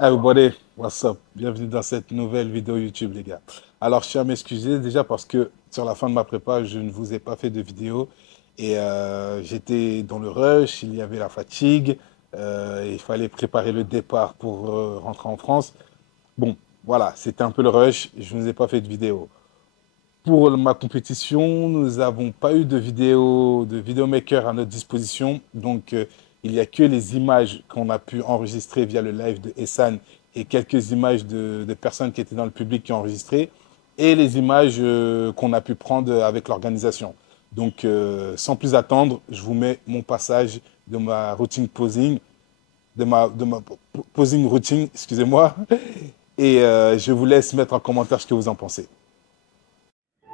Everybody, what's up? Bienvenue dans cette nouvelle vidéo YouTube, les gars. Alors, je tiens à m'excuser déjà parce que sur la fin de ma prépa, je ne vous ai pas fait de vidéo et j'étais dans le rush, il y avait la fatigue, il fallait préparer le départ pour rentrer en France. Bon, voilà, c'était un peu le rush, je ne vous ai pas fait de vidéo. Pour ma compétition, nous n'avons pas eu de vidéomaker à notre disposition. Donc, il n'y a que les images qu'on a pu enregistrer via le live de Essan et quelques images de personnes qui étaient dans le public qui ont enregistré et les images qu'on a pu prendre avec l'organisation. Donc, sans plus attendre, je vous mets mon passage de ma routine posing, de ma posing routine, excusez-moi, et je vous laisse mettre en commentaire ce que vous en pensez.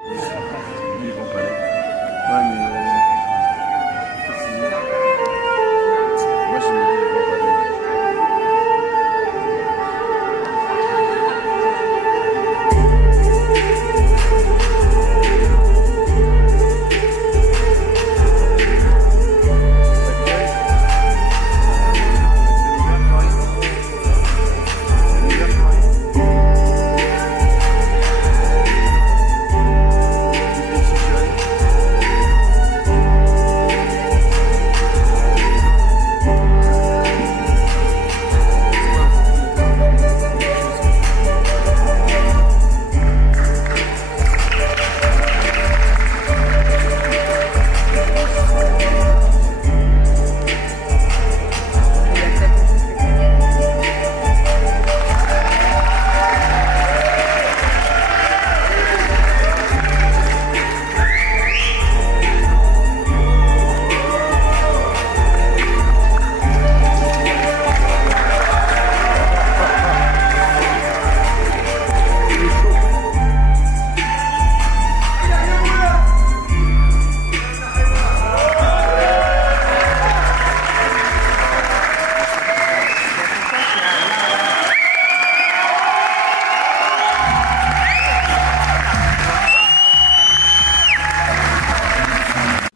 Lui, ils vont pas aller. Ouais, mais. Moi, je me dis, ils vont pas aller.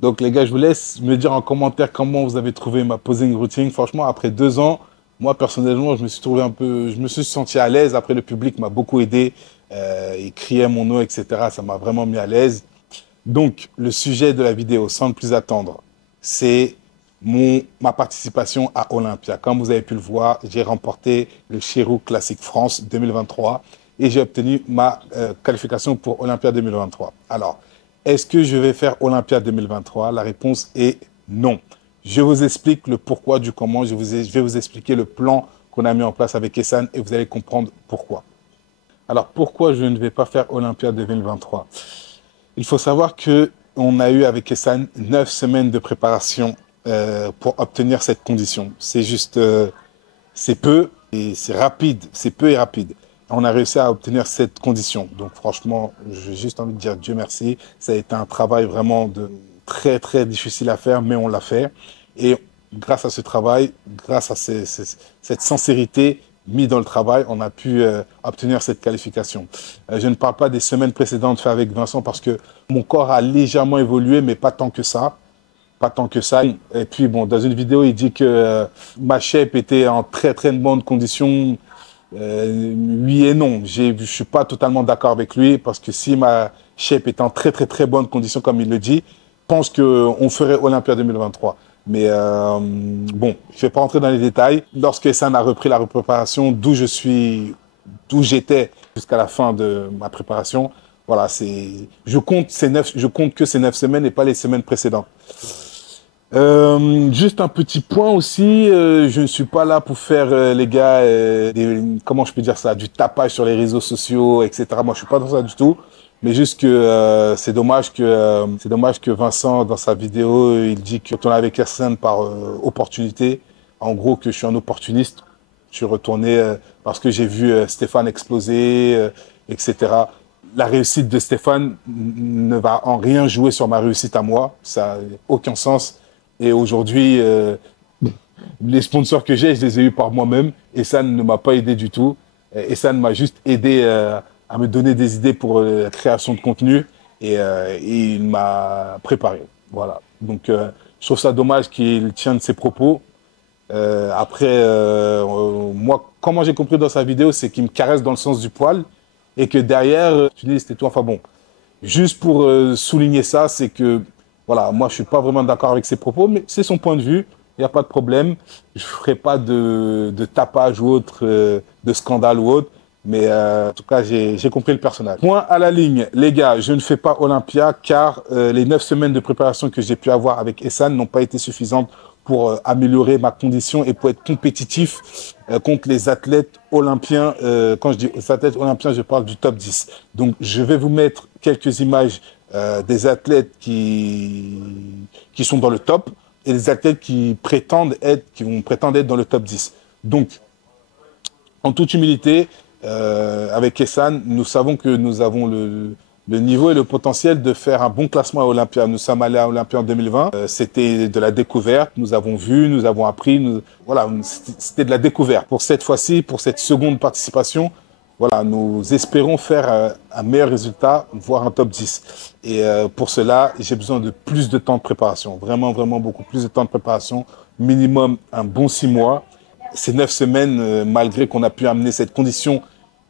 Donc les gars, je vous laisse me dire en commentaire comment vous avez trouvé ma posing routine. Franchement, après 2 ans, moi personnellement, je me suis trouvé je me suis senti à l'aise. Après, le public m'a beaucoup aidé. Il criait mon nom, etc. Ça m'a vraiment mis à l'aise. Donc, le sujet de la vidéo, sans plus attendre, c'est ma participation à Olympia. Comme vous avez pu le voir, j'ai remporté le Cherou Classic France 2023 et j'ai obtenu ma qualification pour Olympia 2023. Alors, est-ce que je vais faire Olympia 2023? La réponse est non. Je vous explique le pourquoi du comment. Je vais vous expliquer le plan qu'on a mis en place avec Essan et vous allez comprendre pourquoi. Alors, pourquoi je ne vais pas faire Olympia 2023? Il faut savoir qu'on a eu avec Essan 9 semaines de préparation pour obtenir cette condition. C'est juste, c'est peu et c'est rapide. C'est peu et rapide. On a réussi à obtenir cette condition. Donc franchement, j'ai juste envie de dire Dieu merci. Ça a été un travail vraiment très, très difficile à faire, mais on l'a fait. Et grâce à ce travail, grâce à cette sincérité mise dans le travail, on a pu obtenir cette qualification. Je ne parle pas des semaines précédentes faites avec Vincent parce que mon corps a légèrement évolué, mais pas tant que ça. Pas tant que ça. Et puis, bon, dans une vidéo, il dit que ma shape était en très, très bonne condition. Oui et non. Je ne suis pas totalement d'accord avec lui parce que si ma shape est en très, très, très bonne condition, comme il le dit, je pense qu'on ferait Olympia 2023. Mais bon, je ne vais pas rentrer dans les détails. Lorsque Essan a repris la préparation, d'où j'étais jusqu'à la fin de ma préparation, voilà, je compte que ces 9 semaines et pas les semaines précédentes. Juste un petit point aussi, je ne suis pas là pour faire, les gars, comment je peux dire ça, du tapage sur les réseaux sociaux, etc. Moi, je suis pas dans ça du tout. Mais juste que c'est dommage que Vincent, dans sa vidéo, il dit que retourné avec Essan par opportunité. En gros, que je suis un opportuniste. Je suis retourné parce que j'ai vu Stéphane exploser, etc. La réussite de Stéphane ne va en rien jouer sur ma réussite à moi. Ça n'a aucun sens. Et aujourd'hui, les sponsors que j'ai, je les ai eus par moi-même. Et ça ne m'a pas aidé du tout. Et ça m'a juste aidé à me donner des idées pour la création de contenu. Et il m'a préparé. Voilà. Donc, je trouve ça dommage qu'il tienne ses propos. Après, moi, comment j'ai compris dans sa vidéo, c'est qu'il me caresse dans le sens du poil et que derrière, tu dis, c'était toi. Enfin bon, juste pour souligner ça, c'est que, voilà, moi, je suis pas vraiment d'accord avec ses propos, mais c'est son point de vue. Il n'y a pas de problème. Je ne ferai pas de tapage ou autre, de scandale ou autre. Mais en tout cas, j'ai compris le personnage. Point à la ligne. Les gars, je ne fais pas Olympia car les 9 semaines de préparation que j'ai pu avoir avec Essan n'ont pas été suffisantes pour améliorer ma condition et pour être compétitif contre les athlètes olympiens. Quand je dis athlètes olympiens, je parle du top 10. Donc, je vais vous mettre quelques images des athlètes qui sont dans le top et des athlètes qui vont prétendre être dans le top 10. Donc, en toute humilité, avec Essan, nous savons que nous avons le niveau et le potentiel de faire un bon classement à Olympia. Nous sommes allés à Olympia en 2020. C'était de la découverte. Nous avons vu, nous avons appris. Voilà, c'était de la découverte. Pour cette fois-ci, pour cette seconde participation, voilà, nous espérons faire un meilleur résultat, voire un top 10. Et pour cela, j'ai besoin de plus de temps de préparation. Vraiment, vraiment beaucoup plus de temps de préparation. Minimum un bon 6 mois. Ces 9 semaines, malgré qu'on a pu amener cette condition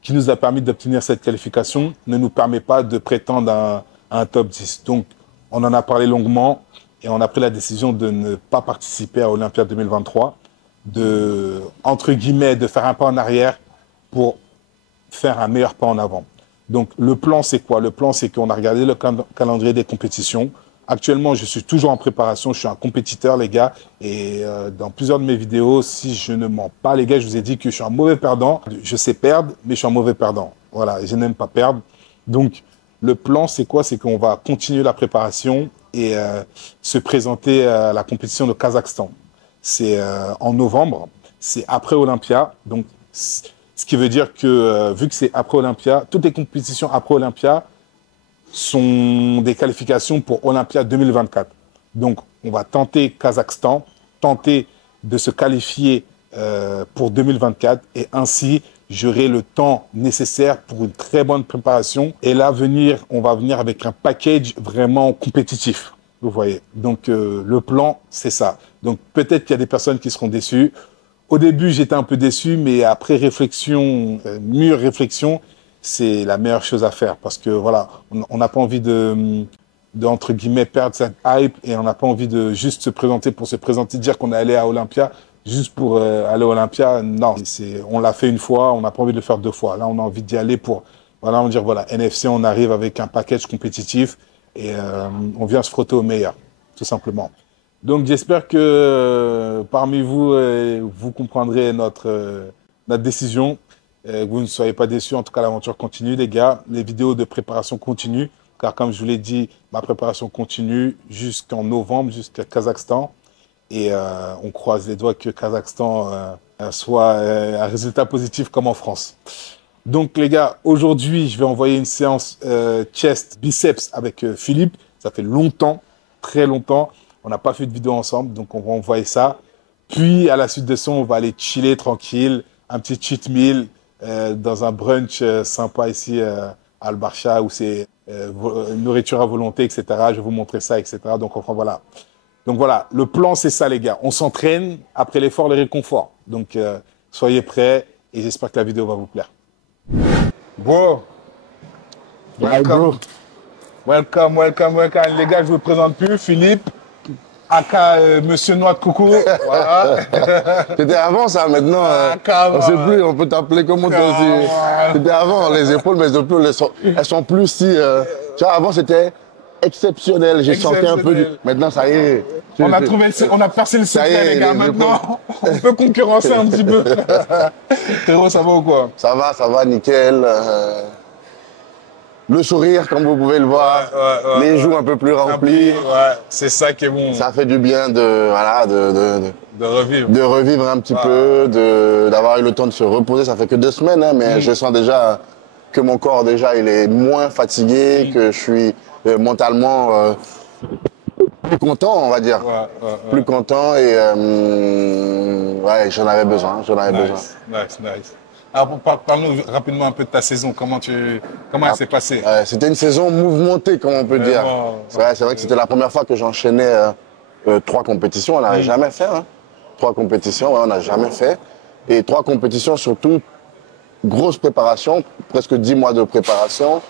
qui nous a permis d'obtenir cette qualification, ne nous permet pas de prétendre à un top 10. Donc, on en a parlé longuement et on a pris la décision de ne pas participer à Olympia 2023, entre guillemets, de faire un pas en arrière pour faire un meilleur pas en avant. Donc, le plan, c'est quoi? Le plan, c'est qu'on a regardé le calendrier des compétitions. Actuellement, je suis toujours en préparation. Je suis un compétiteur, les gars. Et dans plusieurs de mes vidéos, si je ne mens pas, les gars, je vous ai dit que je suis un mauvais perdant. Je sais perdre, mais je suis un mauvais perdant. Voilà, je n'aime pas perdre. Donc, le plan, c'est quoi? C'est qu'on va continuer la préparation et se présenter à la compétition de Kazakhstan. C'est en novembre. C'est après Olympia. Donc, ce qui veut dire que, vu que c'est après Olympia, toutes les compétitions après Olympia sont des qualifications pour Olympia 2024. Donc, on va tenter Kazakhstan, tenter de se qualifier pour 2024 et ainsi, j'aurai le temps nécessaire pour une très bonne préparation. Et là, on va venir avec un package vraiment compétitif, vous voyez. Donc, le plan, c'est ça. Donc, peut-être qu'il y a des personnes qui seront déçues. Au début, j'étais un peu déçu, mais après réflexion, mûre réflexion, c'est la meilleure chose à faire parce que voilà, on n'a pas envie de entre guillemets perdre cette hype et on n'a pas envie de juste se présenter pour se présenter, dire qu'on est allé à Olympia juste pour aller à Olympia. Non, on l'a fait une fois, on n'a pas envie de le faire 2 fois. Là, on a envie d'y aller pour voilà, on dire voilà, NFC, on arrive avec un package compétitif et on vient se frotter au meilleur, tout simplement. Donc j'espère que parmi vous, vous comprendrez notre décision. Que vous ne soyez pas déçus. En tout cas, l'aventure continue, les gars. Les vidéos de préparation continuent. Car comme je vous l'ai dit, ma préparation continue jusqu'en novembre, jusqu'à Kazakhstan. Et on croise les doigts que Kazakhstan soit un résultat positif comme en France. Donc les gars, aujourd'hui, je vais envoyer une séance chest, biceps avec Philippe. Ça fait longtemps, très longtemps. On n'a pas fait de vidéo ensemble, donc on va envoyer ça. Puis, à la suite de ça, on va aller chiller tranquille, un petit cheat meal, dans un brunch sympa ici à Al-Barcha où c'est nourriture à volonté, etc. Je vais vous montrer ça, etc. Donc, enfin, voilà. Donc, voilà. Le plan, c'est ça, les gars. On s'entraîne. Après l'effort, le réconfort. Donc, soyez prêts et j'espère que la vidéo va vous plaire. Bon. Welcome. Welcome, welcome, welcome. Les gars, je vous présente plus. Philippe. Aka Monsieur Noix de Coucou, voilà. C'était avant ça, maintenant, on sait plus, on peut t'appeler comment toi aussi. C'était avant, les épaules, mes épaules, elles sont plus si... tu vois, avant c'était exceptionnel, j'ai senti un peu du... Maintenant, ça y est. On a percé le secret, les gars, maintenant, on peut concurrencer un petit peu. Frérot, ça va ou quoi? Ça va, nickel. Le sourire, comme vous pouvez le voir, les joues un peu plus remplies. C'est ça qui est bon. Ça fait du bien de revivre. De revivre un petit peu, d'avoir eu le temps de se reposer. Ça fait que 2 semaines, hein, mais je sens déjà que mon corps déjà il est moins fatigué, que je suis mentalement plus content, on va dire. Plus content et ouais, j'en avais besoin. Nice. Alors, parle-nous rapidement un peu de ta saison. Comment elle s'est passée? C'était une saison mouvementée, comme on peut dire. C'est vrai que c'était la première fois que j'enchaînais 3 compétitions. On n'avait jamais fait. Hein. 3 compétitions, on n'a jamais fait. Et 3 compétitions, surtout, grosse préparation, presque 10 mois de préparation.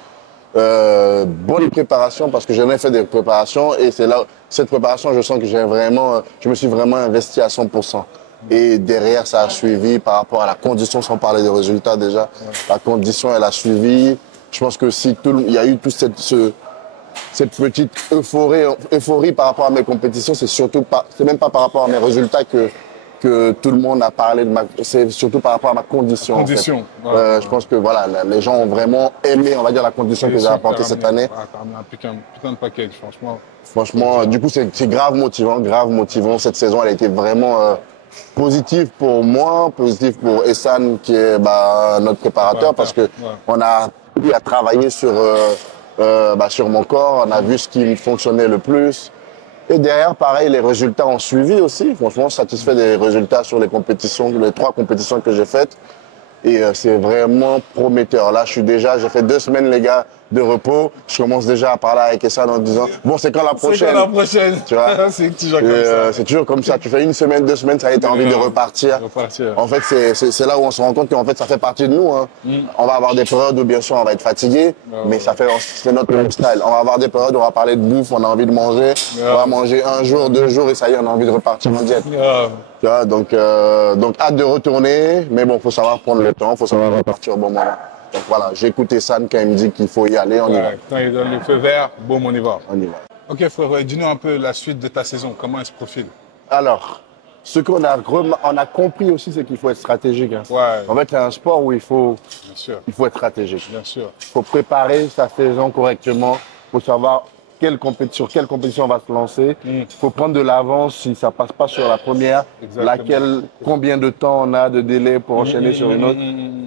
Bonne préparation parce que j'ai jamais fait des préparations et c'est là, cette préparation, je sens que je me suis vraiment investi à 100%. Et derrière, ça a suivi par rapport à la condition, sans parler des résultats déjà. La condition, elle a suivi. Je pense que si il y a eu toute cette petite euphorie par rapport à mes compétitions, c'est même pas par rapport à mes résultats que tout le monde a parlé c'est surtout par rapport à ma condition. Condition. En fait. Je pense que voilà, les gens ont vraiment aimé, on va dire, la condition que j'ai apportée cette année. T'as ramené un putain de package, franchement. Franchement, du coup, c'est grave motivant. Cette saison, elle a été vraiment positive pour moi, positive pour Essan, qui est notre préparateur, parce que on a eu à travailler sur mon corps, on a vu ce qui fonctionnait le plus. Et derrière, pareil, les résultats ont suivi aussi. Franchement, satisfait des résultats sur les 3 compétitions que j'ai faites. Et c'est vraiment prometteur. Là, j'ai fait 2 semaines, les gars, de repos. Je commence déjà à parler avec Essan en disant, bon, c'est quand la prochaine? C'est quand la prochaine? Tu vois? C'est toujours comme ça. C'est toujours comme ça. Tu fais 1 semaine, 2 semaines, ça a été envie de repartir. En fait, c'est là où on se rend compte qu'en fait, ça fait partie de nous. Hein. On va avoir des périodes où, bien sûr, on va être fatigué, mais c'est notre lifestyle. On va avoir des périodes où on va parler de bouffe, on a envie de manger. On va manger 1 jour, 2 jours et ça y est, on a envie de repartir en diète. Tu vois, donc hâte de retourner, mais bon, faut savoir prendre le temps, faut savoir repartir au bon moment. Donc voilà, j'ai écouté San quand il me dit qu'il faut y aller, on y va. Quand il donne le feu vert, boum, on y va. On y va. Ok frère, dis-nous un peu la suite de ta saison, comment elle se profile? Alors, ce qu'on a compris aussi, c'est qu'il faut être stratégique. Hein. En fait, c'est un sport où il faut être stratégique. Bien sûr. Il faut préparer sa saison correctement, il faut savoir sur quelle compétition on va se lancer. Il faut prendre de l'avance si ça passe pas sur la première, combien de temps on a de délai pour enchaîner sur une autre.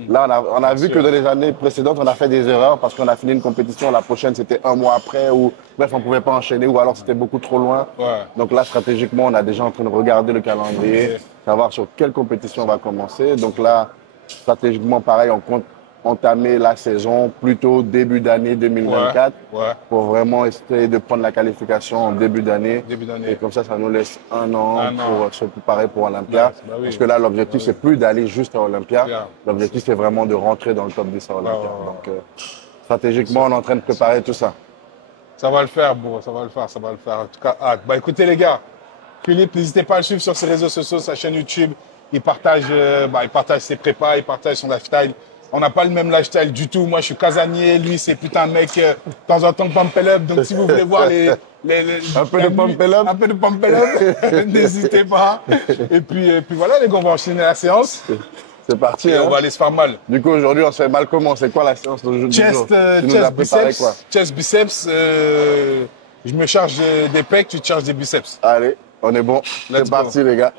Là, on a vu que dans les années précédentes, on a fait des erreurs parce qu'on a fini une compétition, la prochaine c'était 1 mois après, ou bref, on pouvait pas enchaîner, ou alors c'était beaucoup trop loin. Donc là, stratégiquement, on est déjà en train de regarder le calendrier, savoir sur quelle compétition on va commencer. Donc là, stratégiquement, pareil, on compte entamer la saison plutôt début d'année 2024 pour vraiment essayer de prendre la qualification en début d'année. Et comme ça nous laisse un an pour se préparer pour Olympia. Parce que là, l'objectif, c'est plus d'aller juste à Olympia. L'objectif, c'est vraiment de rentrer dans le top 10 à Olympia. Donc, stratégiquement, on est en train de préparer tout ça. Ça va le faire, bon, ça va le faire. En tout cas, hâte. Écoutez, les gars, Philippe, n'hésitez pas à le suivre sur ses réseaux sociaux, sa chaîne YouTube. Il partage ses prépas, il partage son lifestyle. On n'a pas le même lifestyle du tout. Moi, je suis casanier. Lui, c'est putain de mec, de temps en temps, pump up. Donc, si vous voulez voir un peu de pump up, n'hésitez pas. Et puis voilà, les gars, on va enchaîner la séance. C'est parti. Et on va aller se faire mal. Du coup, aujourd'hui, on se fait mal comment? C'est quoi la séance d'aujourd'hui? Chest, biceps. Je me charge des pecs, tu te charges des biceps. Allez, on est bon. C'est parti, les gars.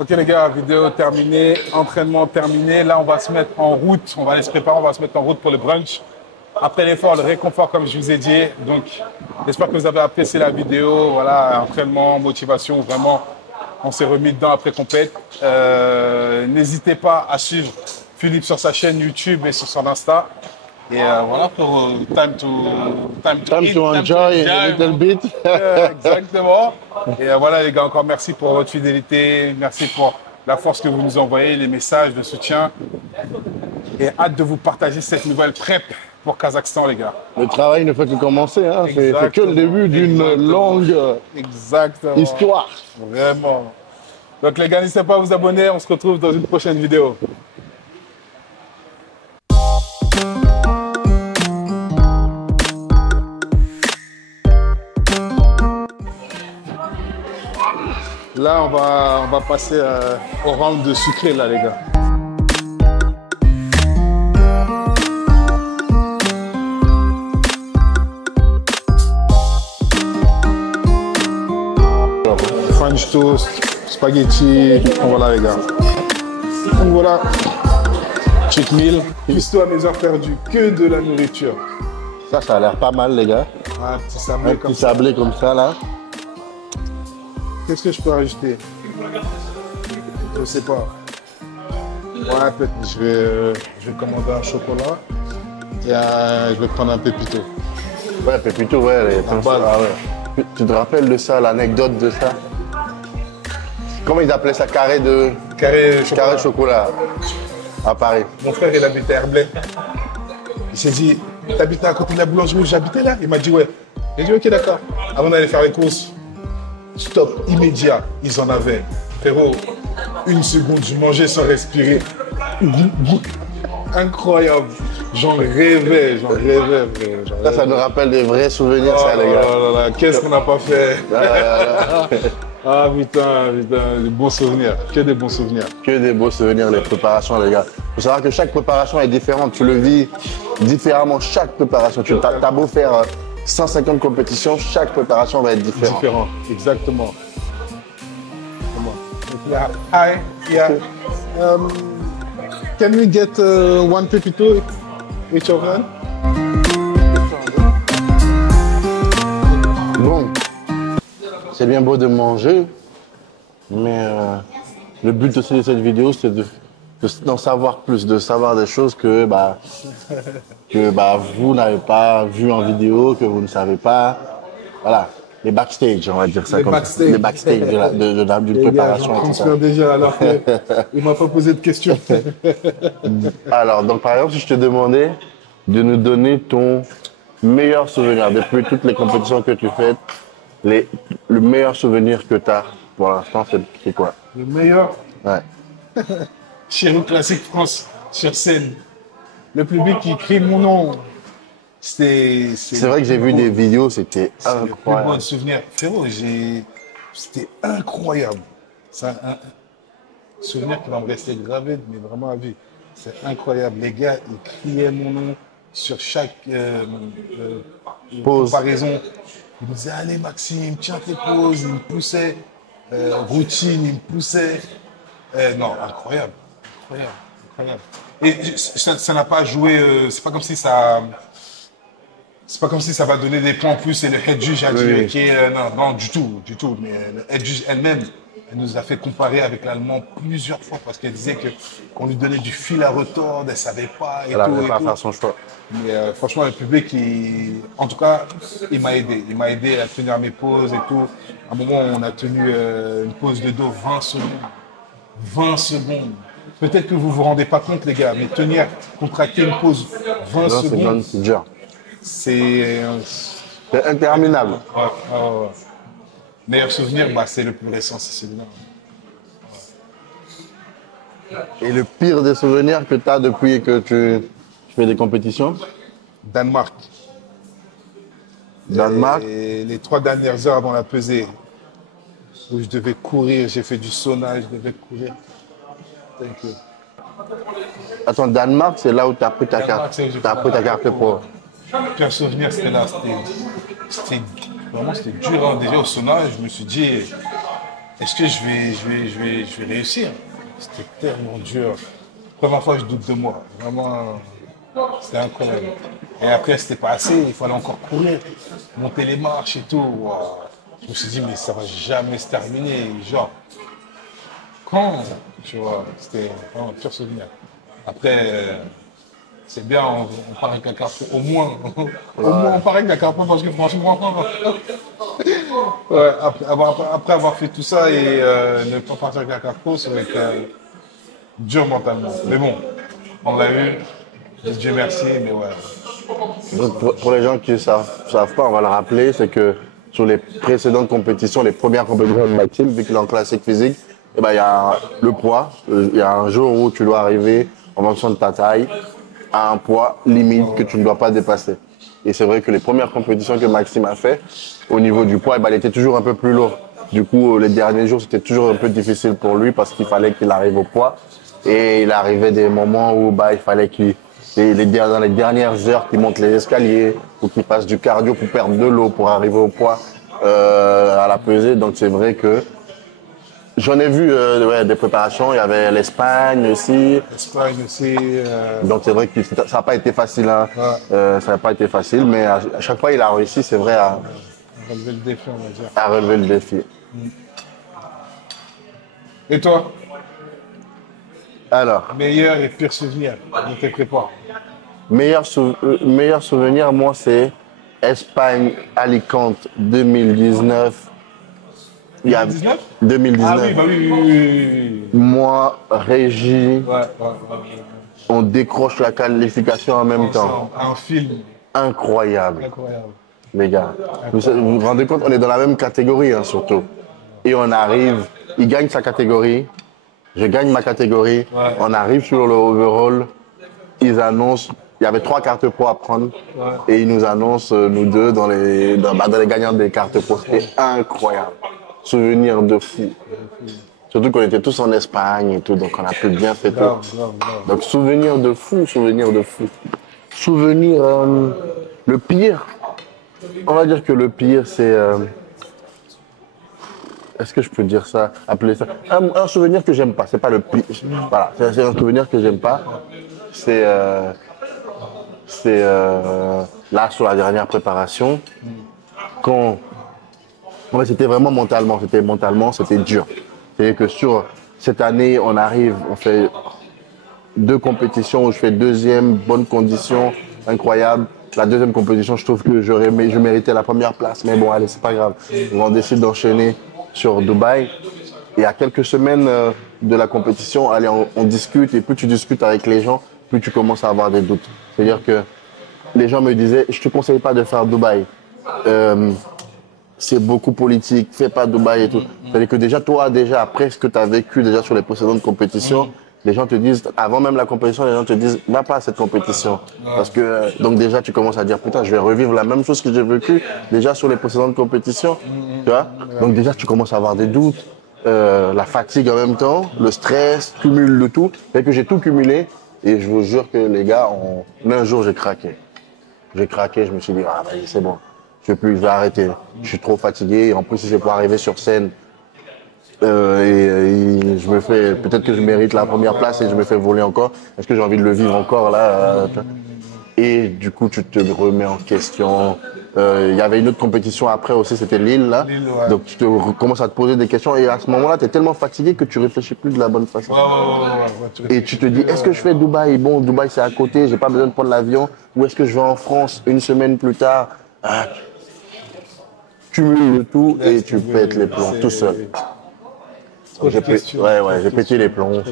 Ok les gars, vidéo terminée, entraînement terminé. Là, on va se mettre en route. On va aller se préparer, on va se mettre en route pour le brunch. Après l'effort, le réconfort, comme je vous ai dit. Donc, j'espère que vous avez apprécié la vidéo. Voilà, entraînement, motivation, vraiment On s'est remis dedans après compète. N'hésitez pas à suivre Philippe sur sa chaîne YouTube et sur son Insta. Et voilà pour time to enjoy a little bit. Exactement. Et voilà les gars, encore merci pour votre fidélité. Merci pour la force que vous nous envoyez, les messages de soutien. Et hâte de vous partager cette nouvelle prep pour Kazakhstan, les gars. Le travail ne fait que commencer. Hein. C'est que le début d'une longue histoire. Vraiment. Donc les gars, n'hésitez pas à vous abonner. On se retrouve dans une prochaine vidéo. Là, on va passer au round de sucré, là, les gars. French toast, spaghetti, voilà, les gars. Donc voilà, check meal. Cuistot à mes heures perdues, que de la nourriture. Ça a l'air pas mal, les gars. Un petit sablé comme ça. Sablé comme ça, là. Qu'est-ce que je peux rajouter? Je sais pas. Ouais, peut-être je vais commander un chocolat et je vais prendre un pépito. Ouais, pépito, ouais. Ouais. Tu te rappelles de ça, l'anecdote de ça? Comment ils appelaient ça? Carré chocolat à Paris. Mon frère, il habitait à Herblay. Il s'est dit, t'habites à côté de la boulangerie où j'habitais là? Il m'a dit, ouais. J'ai dit, ok, d'accord. Avant d'aller faire les courses, stop, immédiat, ils en avaient. Frérot, une seconde, je mangeais sans respirer. Incroyable. J'en rêvais. Ça nous rappelle des vrais souvenirs, ça, les gars. Qu'est-ce qu'on n'a pas fait? Ah putain, des bons souvenirs. Que des bons souvenirs. Que des beaux souvenirs, les préparations, les gars. Il faut savoir que chaque préparation est différente. Tu le vis différemment, chaque préparation. Tu as beau faire 150 compétitions, chaque préparation va être différente. Différent, exactement. Hi, yeah. Can we get one pepito each of them? Bon, c'est bien beau de manger, mais le but aussi de cette vidéo, c'est d'en savoir plus, de savoir des choses que vous n'avez pas vu en vidéo, que vous ne savez pas. Voilà, les backstage, on va dire ça comme ça. Les backstage d'une préparation. Je transfère déjà alors qu'il ne m'a pas posé de questions. Alors, donc par exemple, si je te demandais de nous donner ton meilleur souvenir depuis toutes les compétitions que tu fais, le meilleur souvenir que tu as pour l'instant, c'est quoi? Le meilleur? Ouais. Chéri Classique France, sur scène. Le public qui crie mon nom. C'est vrai que j'ai vu des vidéos, c'était incroyable. Le plus beau souvenir. Frérot, c'était incroyable. C'est un souvenir qui va me rester gravé, mais vraiment à vie. C'est incroyable. Les gars, ils criaient mon nom sur chaque comparaison. Ils me disaient, allez Maxime, tiens tes pauses. Ils me poussaient. Routine, ils me poussaient. Non, incroyable. Incroyable. Et ça n'a pas joué, c'est pas comme si ça va donner des points en plus et le head judge a dit non, du tout. Mais le head judge elle-même, elle nous a fait comparer avec l'allemand plusieurs fois parce qu'elle disait qu'on lui donnait du fil à retordre, elle savait pas et elle n'avait pas à faire son choix. Mais franchement, le public, en tout cas, il m'a aidé. Il m'a aidé à tenir mes pauses et tout. À un moment, on a tenu une pause de dos 20 secondes. 20 secondes. Peut-être que vous ne vous rendez pas compte, les gars, mais contracter une pause 20 secondes, c'est dur. C'est interminable. Meilleur souvenir, c'est le plus récent, c'est celui-là. Et le pire des souvenirs que tu as depuis que tu fais des compétitions? Danemark. Et les 3 dernières heures avant la pesée, où je devais courir, j'ai fait du sauna, je devais courir. Attends, Danemark, c'est là où tu as pris ta carte. Pro. Le pire souvenir, c'était là. C'était dur. Hein. Déjà au sauna, je me suis dit, est-ce que je vais réussir? C'était tellement dur. Première fois, je doute de moi. Vraiment, c'était incroyable. Et après, c'était pas assez. Il fallait encore courir, monter les marches et tout. Wow. Je me suis dit, mais ça va jamais se terminer. Genre, quand, tu vois, c'était vraiment un pur souvenir. Après, c'est bien, on part avec la carte, au moins, au moins on part avec la carte parce que franchement, ouais, après avoir fait tout ça et ne pas partir avec la carte pro, ça va être dur mentalement. Mais bon, on l'a eu, Dieu merci, mais ouais. Donc, pour les gens qui ne savent pas, on va le rappeler, c'est que sur les précédentes compétitions, les premières compétitions de Maxime, vu qu'il est en classique physique, eh ben, il y a le poids. Il y a un jour où tu dois arriver, en fonction de ta taille, à un poids limite que tu ne dois pas dépasser. Et c'est vrai que les premières compétitions que Maxime a fait, au niveau du poids, eh ben, il était toujours un peu plus lourd. Du coup, les derniers jours, c'était toujours un peu difficile pour lui parce qu'il fallait qu'il arrive au poids. Et il arrivait des moments où il fallait qu'il dans les dernières heures, qu'il monte les escaliers ou qu'il fasse du cardio pour perdre de l'eau, pour arriver au poids à la pesée. Donc c'est vrai que j'en ai vu des préparations. Il y avait l'Espagne aussi. L'Espagne aussi. Donc c'est vrai que ça n'a pas été facile. Hein. Ouais. Ça n'a pas été facile, mais à chaque fois, il a réussi, c'est vrai, Relever le défi, on va dire. à relever le défi. Et toi, Alors, meilleur et pire souvenir de tes prépas? meilleur souvenir, moi, c'est Espagne-Alicante 2019. Il y a 2019? 2019. Ah oui, bah oui. Moi, Régie, Ouais. on décroche la qualification en même temps. Un film Incroyable, incroyable. les gars. Vous vous rendez compte, on est dans la même catégorie, hein, surtout. Et on arrive, il gagne sa catégorie, je gagne ma catégorie, Ouais. on arrive sur le overall, ils annoncent, il y avait 3 cartes pro à prendre, Ouais. et ils nous annoncent, nous deux, dans les gagnants des cartes pro. C'était incroyable. Souvenir de fou. Surtout qu'on était tous en Espagne et tout, donc on a pu bien fêter. Grave. Donc souvenir de fou. Souvenir, le pire, on va dire que le pire c'est, est-ce que je peux dire ça, appeler ça, un souvenir que j'aime pas, c'est pas le pire, voilà, c'est un souvenir que j'aime pas, c'est là sur la dernière préparation, quand, ouais, c'était vraiment mentalement, c'était dur. C'est que sur cette année, on arrive, on fait 2 compétitions où je fais deuxième, bonne condition, incroyable. La deuxième compétition, je trouve que je méritais la première place. Mais bon, allez, c'est pas grave. On décide d'enchaîner sur Dubaï. Et à quelques semaines de la compétition, allez, on discute. Et plus tu discutes avec les gens, plus tu commences à avoir des doutes. C'est-à-dire que les gens me disaient, je te conseille pas de faire Dubaï. C'est beaucoup politique, fais pas Dubaï et tout. C'est-à-dire que déjà, toi, après ce que tu as vécu déjà sur les précédentes compétitions, les gens te disent, avant même la compétition, les gens te disent, va pas à cette compétition. Parce que, donc déjà, tu commences à dire, putain, je vais revivre la même chose que j'ai vécu déjà sur les précédentes compétitions. Tu vois? Donc déjà, tu commences à avoir des doutes, la fatigue en même temps, le stress, cumul de tout. Et que j'ai tout cumulé. Et je vous jure que les gars, un jour, j'ai craqué. J'ai craqué, je me suis dit, ah, vas-y, c'est bon. Je vais arrêter. Je suis trop fatigué. En plus, si je peux arriver sur scène, et je me fais, peut-être que je mérite la première place et je me fais voler encore. Est-ce que j'ai envie de le vivre encore là Et du coup, tu te remets en question. Il y avait une autre compétition après aussi, c'était Lille là. Lille, ouais. Donc tu commences à te poser des questions et à ce moment-là, tu es tellement fatigué que tu réfléchis plus de la bonne façon. Ouais, Et tu te dis, est-ce que je fais Dubaï? Bon, Dubaï c'est à côté, j'ai pas besoin de prendre l'avion. Ou est-ce que je vais en France une semaine plus tard? Tu cumules le tout et tu pètes les plombs tout seul. J'ai pété les plombs,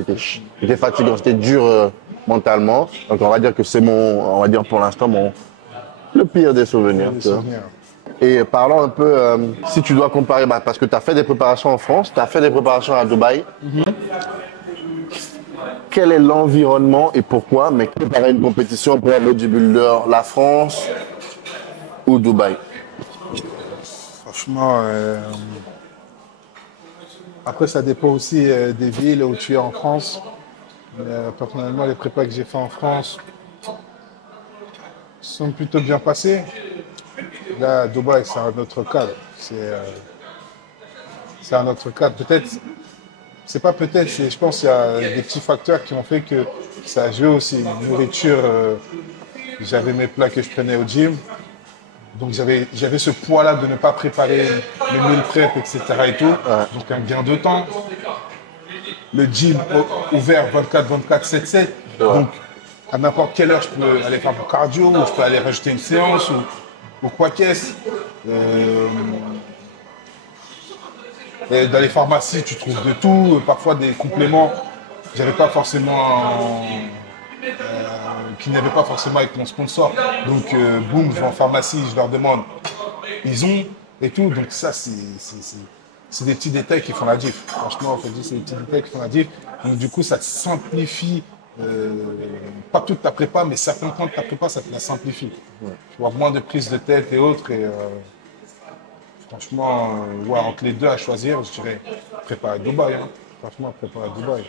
j'étais fatigant, c'était dur mentalement. Donc on va dire que c'est on va dire pour l'instant le pire des souvenirs. Et parlons un peu, si tu dois comparer, parce que tu as fait des préparations en France, tu as fait des préparations à Dubaï. Quel est l'environnement et pourquoi, mais comparer une compétition pour un bodybuilder, la France ou Dubaï? Franchement, après ça dépend aussi des villes où tu es en France. Mais, personnellement, les prépas que j'ai fait en France sont plutôt bien passés. Là, Dubaï, c'est un autre cadre. C'est un autre cadre. Peut-être, c'est pas peut-être, je pense qu'il y a des petits facteurs qui ont fait que ça a joué aussi. Nourriture, j'avais mes plats que je prenais au gym. Donc j'avais ce poids-là de ne pas préparer le meal prep, etc. et tout. Donc un gain de temps. le gym ouvert 24, 7. Donc, à n'importe quelle heure, je peux aller faire mon cardio, ou je peux aller rajouter une séance, ou quoi qu'est-ce. Et dans les pharmacies, tu trouves de tout, parfois des compléments j'avais pas forcément, qui n'avaient pas forcément avec mon sponsor. Donc, boum, je vais en pharmacie, je leur demande, ils ont et tout. Donc ça, c'est des petits détails qui font la diff. Franchement, en fait, c'est des petits détails qui font la diff. Donc du coup, ça te simplifie, pas toute ta prépa, mais certains points de ta prépa, ça te la simplifie. Ouais. Tu vois, moins de prise de tête et autres. Et, franchement, ouais, entre les deux à choisir, je dirais prépa à Dubaï. Hein. Franchement, prépa à Dubaï.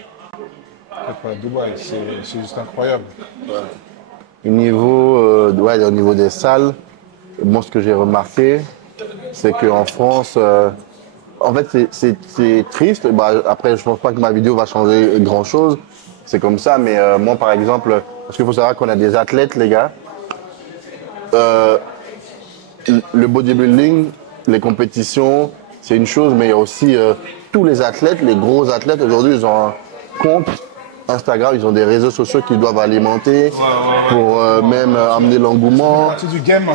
Prépa à Dubaï, c'est juste incroyable. Ouais. Au niveau des salles, moi, ce que j'ai remarqué, c'est qu'en France, en fait, c'est triste. Bah, après, je pense pas que ma vidéo va changer grand-chose. C'est comme ça, mais moi, par exemple, parce qu'il faut savoir qu'on a des athlètes, les gars. Le bodybuilding, les compétitions, c'est une chose, mais il y a aussi tous les athlètes, les gros athlètes, aujourd'hui, ils ont un compte Instagram, ils ont des réseaux sociaux qu'ils doivent alimenter pour même amener l'engouement.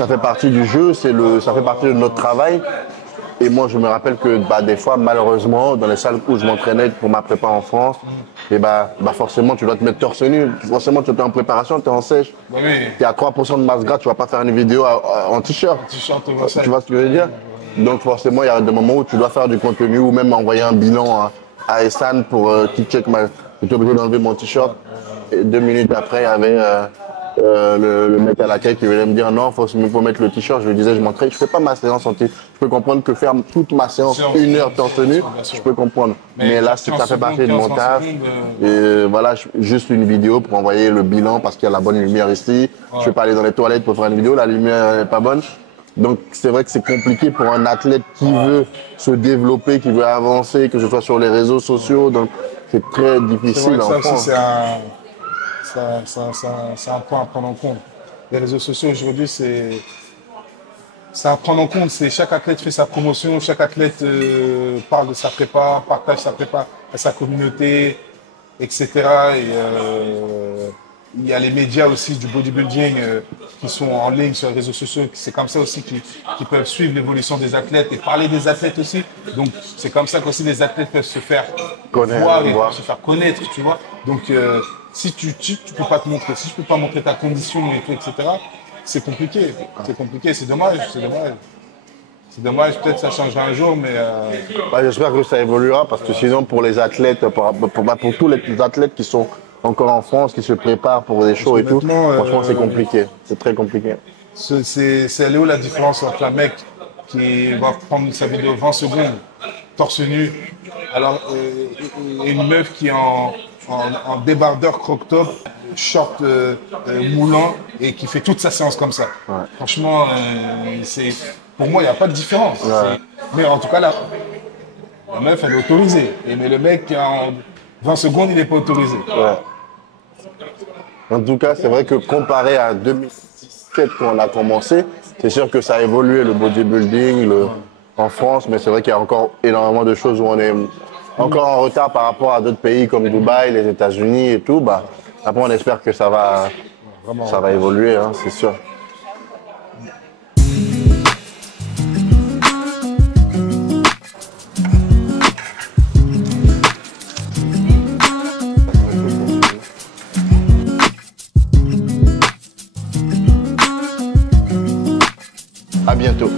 Ça fait partie du jeu, ça fait partie de notre travail. Et moi, je me rappelle que des fois, malheureusement, dans les salles où je m'entraînais pour ma prépa en France, et forcément, tu dois te mettre torse nu. Forcément, tu es en préparation, tu es en sèche. Oui. Tu es à 3% de masse grasse, tu vas pas faire une vidéo en t-shirt. Tu vois ce que je veux dire? Donc forcément, il y a des moments où tu dois faire du contenu ou même envoyer un bilan à Essan pour qu'il check J'étais obligé d'enlever mon t-shirt. Et 2 minutes après, il y avait le mec à l'accueil qui venait me dire non, il faut mettre le t-shirt. Je lui disais, je m'entraîne, je fais pas ma séance en t-shirt. Je peux comprendre que faire toute ma séance 1 heure torse nu, je peux comprendre. Mais là, ça fait partie de mon taf. Et voilà, juste une vidéo pour envoyer le bilan parce qu'il y a la bonne lumière ici. Je ne peux pas aller dans les toilettes pour faire une vidéo, la lumière n'est pas bonne. Donc c'est vrai que c'est compliqué pour un athlète qui veut se développer, qui veut avancer, que ce soit sur les réseaux sociaux. Donc c'est très difficile en France. C'est un point à prendre en compte. Les réseaux sociaux aujourd'hui, c'est à prendre en compte. Chaque athlète fait sa promotion, chaque athlète parle de sa prépa, partage sa prépa à sa communauté, etc. Et il y a les médias aussi du bodybuilding qui sont en ligne sur les réseaux sociaux. C'est comme ça aussi qu'ils peuvent suivre l'évolution des athlètes et parler des athlètes aussi. Donc c'est comme ça qu'aussi les athlètes peuvent se faire voir et se faire connaître, tu vois. Donc si tu peux pas te montrer, si tu peux pas montrer ta condition et tout, etc., c'est compliqué. C'est compliqué, c'est dommage, c'est dommage. C'est dommage, peut-être ça changera un jour, mais... J'espère que ça évoluera parce que sinon pour les athlètes, pour tous les athlètes qui sont encore en France, qui se préparent pour des shows et tout, franchement c'est compliqué, c'est très compliqué. C'est allé où la différence entre un mec qui va prendre sa vidéo 20 secondes, torse nu, alors et une meuf qui est en débardeur croc-top, short moulant et qui fait toute sa séance comme ça. Ouais. Franchement, pour moi, il n'y a pas de différence. Ouais. Mais en tout cas, la meuf, elle est autorisée. Mais le mec, en 20 secondes, il n'est pas autorisé. Ouais. En tout cas, c'est vrai que comparé à 2017 quand on a commencé, c'est sûr que ça a évolué le bodybuilding en France, mais c'est vrai qu'il y a encore énormément de choses où on est encore en retard par rapport à d'autres pays comme Dubaï, les États-Unis et tout. Après, on espère que ça va évoluer, hein, c'est sûr. À bientôt.